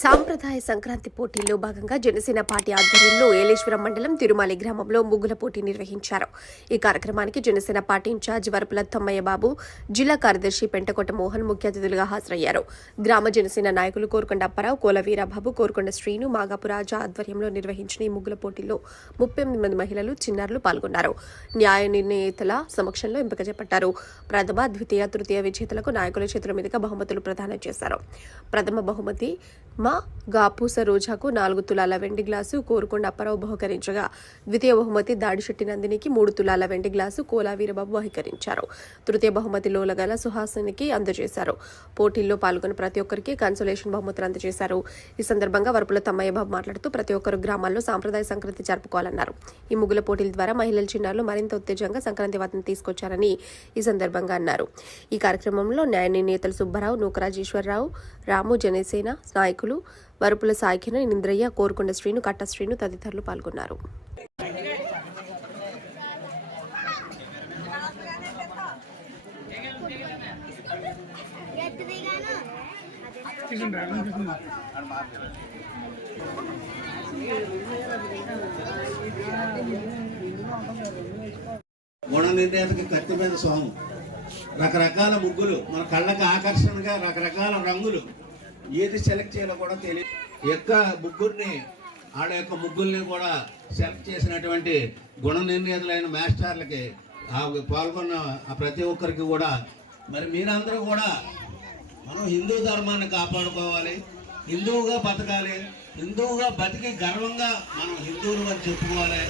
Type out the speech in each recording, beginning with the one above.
సాంప్రదాయ సంక్రాంతి పోటీల్లో భాగంగా జనసేన పార్టీ ఆధ్వర్యంలో ఏలేశ్వరం మండలం తిరుమలి గ్రామంలో ముగ్గుల పోటీ నిర్వహించారు. ఈ కార్యక్రమానికి జనసేన పార్టీ ఇన్ఛార్జ్ వరపుల తమ్మయ్య బాబు జిల్లా కార్యదర్శి పెంటకోట మోహన్ ముఖ్య అతిథులుగా హాజరయ్యారు. గ్రామ జనసేన నాయకులు కోరుకొండ అప్పారావు కోల వీరబాబు కోరుకొండ శ్రీను మాగాపురాజా ఆధ్వర్యంలో నిర్వహించిన ఈ ముగ్గుల పోటీల్లో ముప్పై ఎనిమిది మంది మహిళలు చిన్నారులు పాల్గొన్నారు. న్యాయ నిర్ణేతల సమక్షంలో ఎంపిక చేపట్టారు. ప్రథమ ద్వితీయ తృతీయ విజేతలకు నాయకుల చేతుల మీదుగా బహుమతులు ప్రదానం చేశారు. ప్రథమ బహుమతి మా గాపూస రోజాకు నాలుగు తులాల వెండి గ్లాసు కోరుకొండ అప్పారావు బహుకరించగా. ద్వితీయ బహుమతి దాడిశెట్టి నందినికి మూడు తులాల వెండి గ్లాసు కోలా వీరబాబు బహికరించారు. తృతీయ బహుమతి లోలగల సుహాసినికి అందజేశారు. పోటీల్లో పాల్గొన్న ప్రతి ఒక్కరికి కన్సోలేషన్ బహుమతులు అందజేశారు. ఈ సందర్భంగా వరపుల తమ్మయ్య బాబు మాట్లాడుతూ ప్రతి ఒక్కరు గ్రామాల్లో సాంప్రదాయ సంక్రాంతి జరుపుకోవాలన్నారు. ఈ ముగ్గుల పోటీల ద్వారా మహిళల చిన్నారులు మరింత ఉత్తేజంగా సంక్రాంతి వార్తను తీసుకొచ్చారని ఈ సందర్భంగా అన్నారు. ఈ కార్యక్రమంలో న్యాయ నేతలు సుబ్బారావు నూకరాజేశ్వరరావు రాము జనసేన నాయకులు నాయకులు వరుపుల సాయికిన ఇంద్రయ్య కోరుకొండ శ్రీను కట్ట శ్రీను తదితరులు పాల్గొన్నారు. గుణ నిర్ణేతకి కత్తి మీద స్వామి రకరకాల ముగ్గులు మన కళ్ళకు ఆకర్షణగా రకరకాల రంగులు. ఏది సెలెక్ట్ చేయాలో కూడా తెలియదు యొక్క ముగ్గురిని ఆడ యొక్క ముగ్గుల్ని కూడా సెలెక్ట్ చేసినటువంటి గుణ నిర్ణేతలైన మాస్టర్లకి పాల్గొన్న ఆ ప్రతి ఒక్కరికి కూడా మరి మీరందరూ కూడా మనం హిందూ ధర్మాన్ని కాపాడుకోవాలి హిందువుగా బతకాలి హిందువుగా బతికి గర్వంగా మనం హిందువులు అని చెప్పుకోవాలి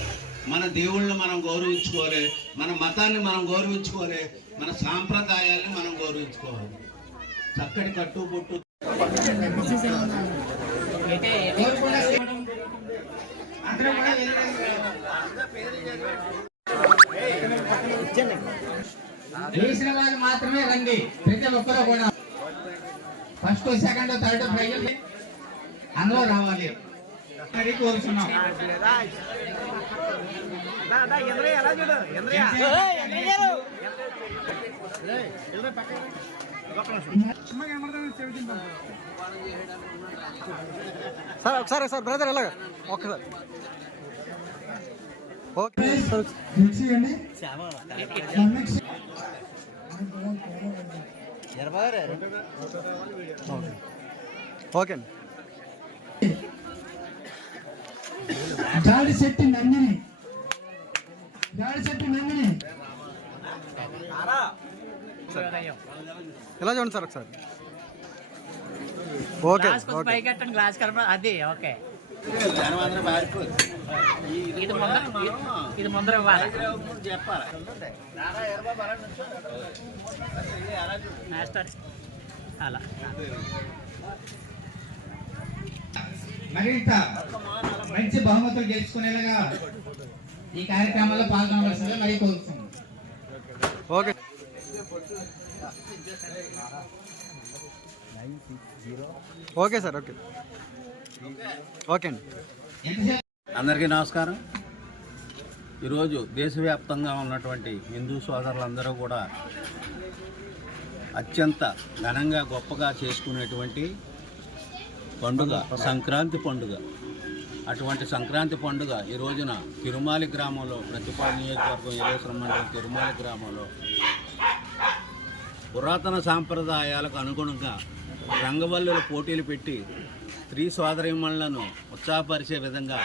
మన దేవుళ్ళని మనం గౌరవించుకోవాలి మన మతాన్ని మనం గౌరవించుకోవాలి మన సాంప్రదాయాల్ని మనం గౌరవించుకోవాలి. చక్కటి కట్టుబొట్టు వేసిన వాళ్ళు మాత్రమే రండి. ప్రతి ఒక్కరు కూడా. ఫస్ట్ సెకండ్ థర్డ్ ప్రైజ్ అందులో రావాలి. కోరుతున్నాం సార్ ఒకసారి సార్ బ్రదర్ ఎలాగ? ఒక్కసారి. ఓకే. ఓకే. గాడి శెట్టి నందిని. గాడి శెట్టి నందిని. ఇలా చూడండి సార్ ఒకసారి? ఓకే గ్లాస్ అది ఓకే. ఇది ముందర ఇది ముందర ఇవ్వాలి? మాస్టర్. అలా. మరింత మంచి బహుమతులు గెలుచుకునేలాగా ఈ కార్యక్రమంలో పాల్గొనవలసిందిగా మరి కోరుతున్నాం okay. Okay sir okay. Okay అండి. అందరికీ నమస్కారం. ఈరోజు దేశవ్యాప్తంగా ఉన్నటువంటి హిందూ సోదరులందరూ కూడా అత్యంత ఘనంగా గొప్పగా చేసుకునేటువంటి పండుగ సంక్రాంతి పండుగ. అటువంటి సంక్రాంతి పండుగ ఈ రోజున తిరుమాలి గ్రామంలో ప్రతిపాల నియోజకవర్గం ఏలేశ్వరం మండలం తిరుమాలి గ్రామంలో పురాతన సాంప్రదాయాలకు అనుగుణంగా రంగవల్లుల పోటీలు పెట్టి స్త్రీ సోదరిమణులను ఉత్సాహపరిచే విధంగా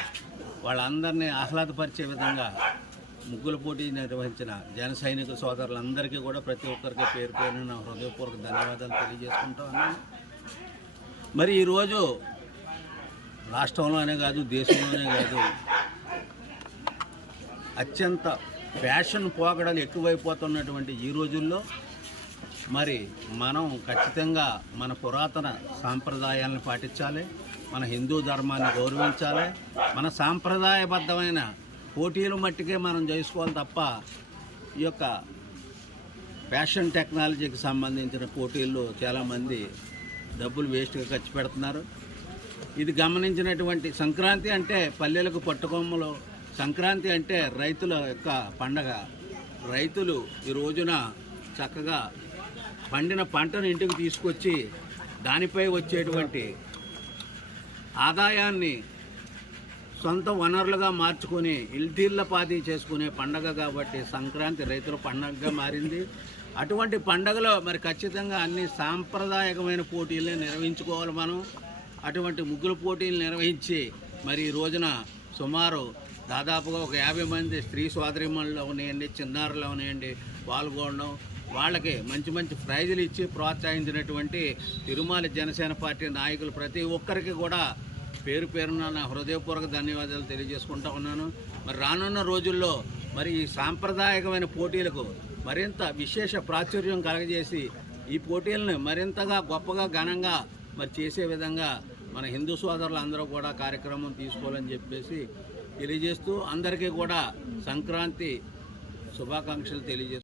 వాళ్ళందరినీ ఆహ్లాదపరిచే విధంగా ముగ్గుల పోటీ నిర్వహించిన జన సైనిక సోదరులందరికీ కూడా ప్రతి ఒక్కరికి పేరు పేరు నా హృదయపూర్వక ధన్యవాదాలు తెలియజేసుకుంటా ఉన్నాను. మరి ఈరోజు రాష్ట్రంలోనే కాదు దేశంలోనే కాదు అత్యంత ఫ్యాషన్ పోకడలు ఎక్కువైపోతున్నటువంటి ఈ రోజుల్లో మరి మనం ఖచ్చితంగా మన పురాతన సాంప్రదాయాలను పాటించాలి మన హిందూ ధర్మాన్ని గౌరవించాలి మన సాంప్రదాయబద్ధమైన పోటీలు మట్టికే మనం చేసుకోవాలి తప్ప ఈ యొక్క ఫ్యాషన్ టెక్నాలజీకి సంబంధించిన పోటీల్లో చాలామంది డబ్బులు వేస్ట్గా ఖర్చు పెడుతున్నారు. ఇది గమనించినటువంటి సంక్రాంతి అంటే పల్లెలకు పట్టుకొమ్మలు సంక్రాంతి అంటే రైతుల యొక్క పండగ. రైతులు ఈ రోజున చక్కగా పండిన పంటను ఇంటికి తీసుకొచ్చి దానిపై వచ్చేటువంటి ఆదాయాన్ని సొంత వనరులుగా మార్చుకొని ఇల్తీళ్ళపాతి చేసుకునే పండగ కాబట్టి సంక్రాంతి రైతుల పండగగా మారింది. అటువంటి పండగలో మరి ఖచ్చితంగా అన్ని సాంప్రదాయకమైన పోటీలే నిర్వహించుకోవాలి మనం. అటువంటి ముగ్గుల పోటీలు నిర్వహించి మరి ఈ రోజున సుమారు దాదాపుగా ఒక యాభై మంది స్త్రీ సోదరిమణులు అవనియండి చిన్నారులు అవనియండి పాల్గొనడం వాళ్ళకి మంచి మంచి ప్రైజులు ఇచ్చి ప్రోత్సహించినటువంటి తిరుమల జనసేన పార్టీ నాయకులు ప్రతి ఒక్కరికి కూడా పేరు పేరున నా హృదయపూర్వక ధన్యవాదాలు తెలియజేసుకుంటా ఉన్నాను. మరి రానున్న రోజుల్లో మరి ఈ సాంప్రదాయకమైన పోటీలకు మరింత విశేష ప్రాచుర్యం కలగజేసి ఈ పోటీలను మరింతగా గొప్పగా ఘనంగా మరి చేసే విధంగా మన హిందూ సోదరులు అందరూ కూడా కార్యక్రమం తీసుకోవాలని చెప్పేసి తెలియజేస్తూ అందరికీ కూడా సంక్రాంతి శుభాకాంక్షలు తెలియజేస్తూ